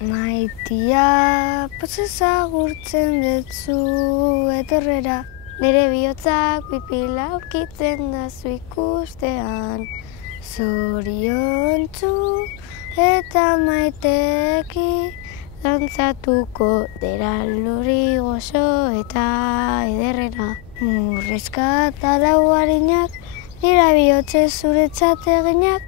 Maitia, ezagurtzen dutzu etorrera, nire bihotzak pipila aurkitzen da zu ikustean. Zoriontsu eta maiteki dantzatuko dera luri gozo eta ederrena. Murrizka eta lauarinak, nire bihotze zuretzat eginak,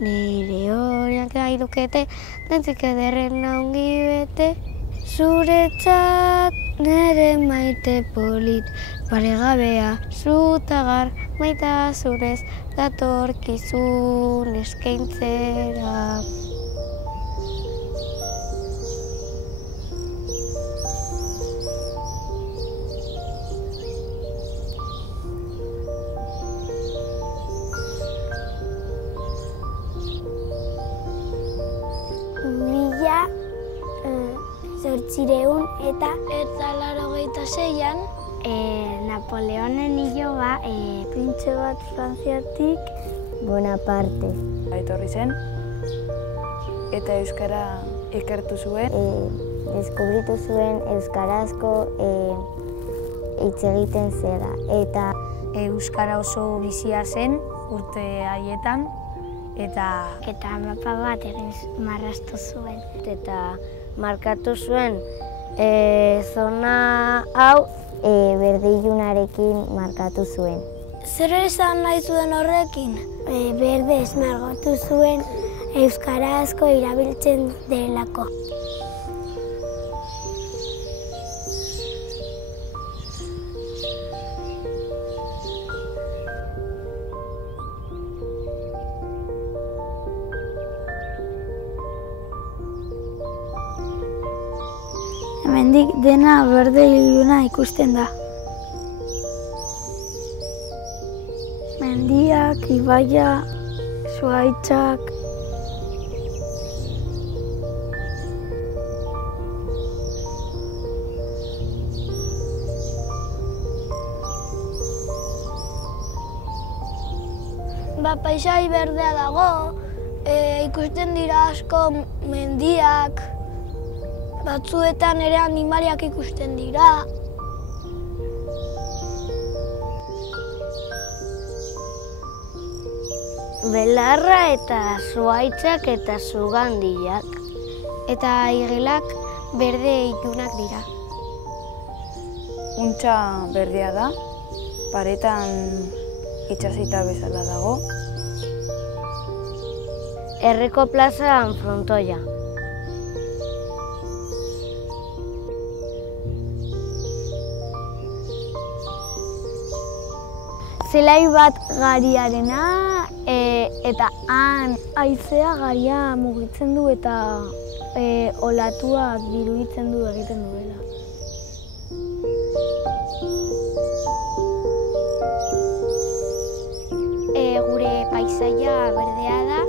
nire horiak nahi dukete, dantzik ederren ongi bete. Zuretzat nire maite polit, paregabea, zutagar, maitasunez, datorkizun eskaintzera. Zortzireun eta 86an Napoleonen iloba printze bat Frantziatik Bonaparte. Etorri zen eta euskara ikertu zuen. Deskubritu zuen euskarazko hitz egiten zela eta Euskara oso bizia zen urte haietan eta mapa bat egin marraztu zuen. Eta markatu zuen zona hau berde-ilunarekin markatu zuen. Zer esan nahi zuen horrekin? Berdez margotu zuen euskarazko erabiltzen delako. Hemendik dena berde iluna ikusten da. Mendiak, ibaia, zuhaitzak. Paisai berdea dago, ikusten dira asko mendiak. Batzuetan ere animaliak ikusten dira. Belarra eta zuhaitzak eta sugandiak. Eta igelak berde ilunak dira. Untxa berdea da, paretan itxasita bezala dago. Herriko plazan frontoia. Zelai bat gariarena eta han haizea garia mugitzen du eta olatuak diruditzen du egiten duela. Gure paisaia berdea da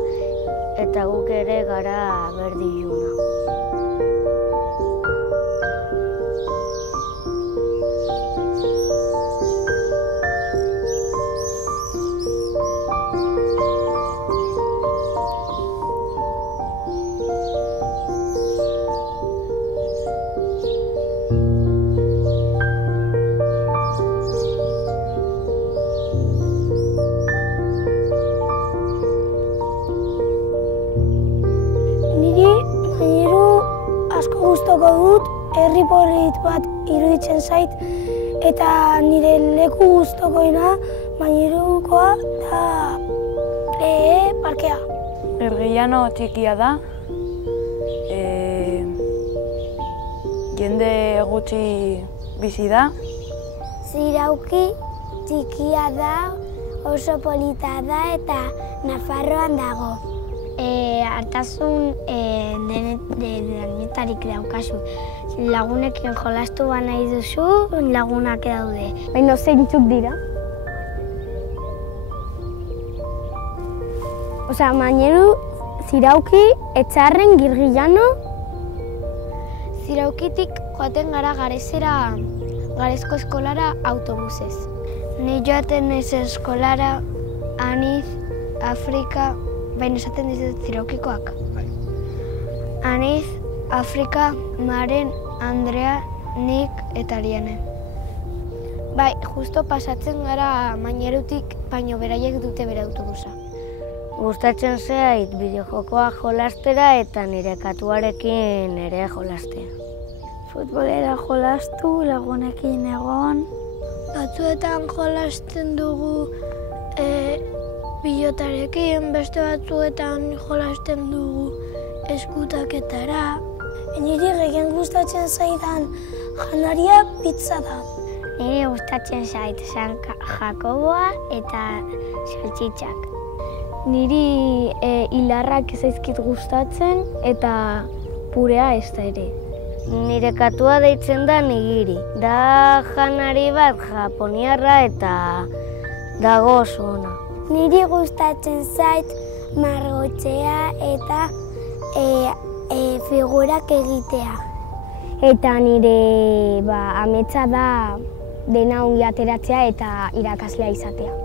eta guk ere gara berde iluna. Gustoko dut, herri polit bat iruditzen zait, eta nire leku gustokoena Mairukoa da parkea. Ergellano txikia da, jende gutxi bizi da. Zirauki txikia da, oso polita da eta Nafarroan dago. Hartasun denetarik daukazu. Lagunekin jolastu nahi duzu, lagunak daude. Baina zeintzuk dira? Mairu, Zirauki, Etxarren, Girgillano. Ziraukitik joaten gara Garezko eskolara autobusez. Ni joaten naiz eskolara Aniz, Afrika, baina esaten dizut Ziraukikoak. Aniz, Afrika, Maren, Andrea, nik eta Ariane. Bai, justo pasatzen gara mainerutik, baino beraiek dute bere autobusa. Gustatzen zait bideojokoak jolastera eta nire katuarekin ere jolastea. Futbolera jolastu, lagunekin egon. Batzuetan jolasten dugu pilotarekin, beste batzuetan jolasten dugu eskutaketara. Niri gehien gustatzen zaidan janaria pizza da. Niri gustatzen zait San Jakoboa eta saltxitxak. Niri hilarrak zaizkit gustatzen eta purea ez da ere. Nire katua deitzen da nigiri. Da janari bat japoniarra eta dago oso ona. Niri gustatzen zait margotzea eta figurak egitea. Eta nire ametsa da dena ongi ateratzea eta irakaslea izatea.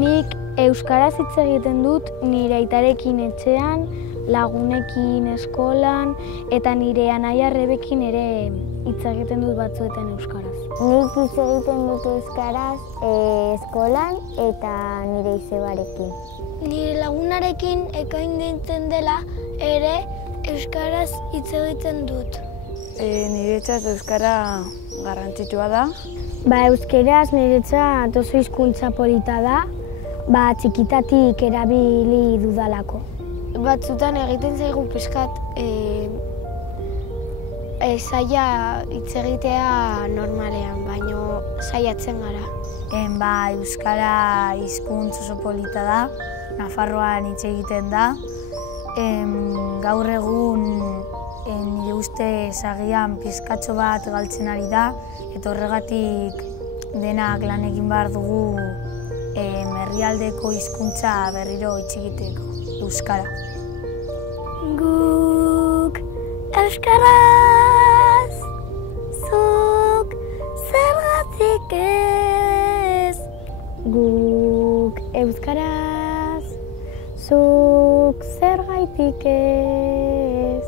Nik euskaraz hitz egiten dut nire aitarekin etxean, lagunekin eskolan eta nire anaia Rebekin ere hitz egiten dut batzuetan euskaraz. Nik hitz egiten dut euskaraz eskolan eta nire izebarekin. Nire lagunarekin ekain deitzen dela ere euskaraz hitz egiten dut. Niretzat euskara garrantzitsua da. Euskeraz niretzat oso hizkuntza polita da, txikitatik erabili dudalako. Batzutan egiten zaigu pixkat zaila hitz egitea normalean, baino saiatzen gara. Euskara hizkuntz oso polita da, Nafarroan hitz egiten da. Gaur egun nire ustez agian pizkatxo bat galtzen ari da, eta horregatik denak lan egin behar dugu herrialdeko hizkuntza berriro hitz egiteko, euskara. Guk euskaraz, zuk zergatik ez. Guk euskaraz, zuk zergatik ez.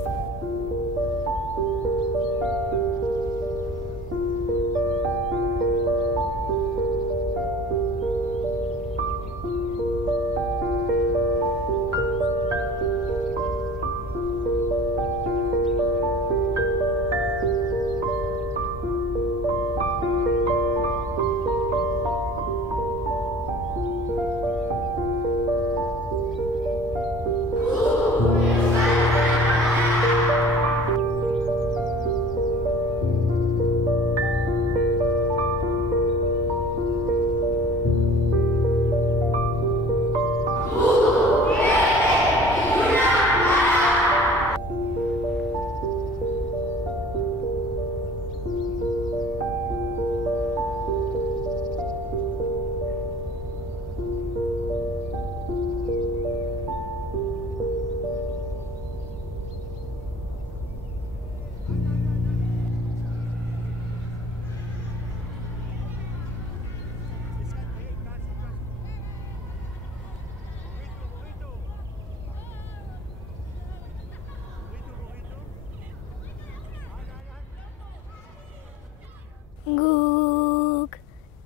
Guk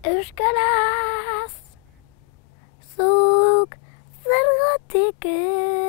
euskaraz, zuk zergatik ez.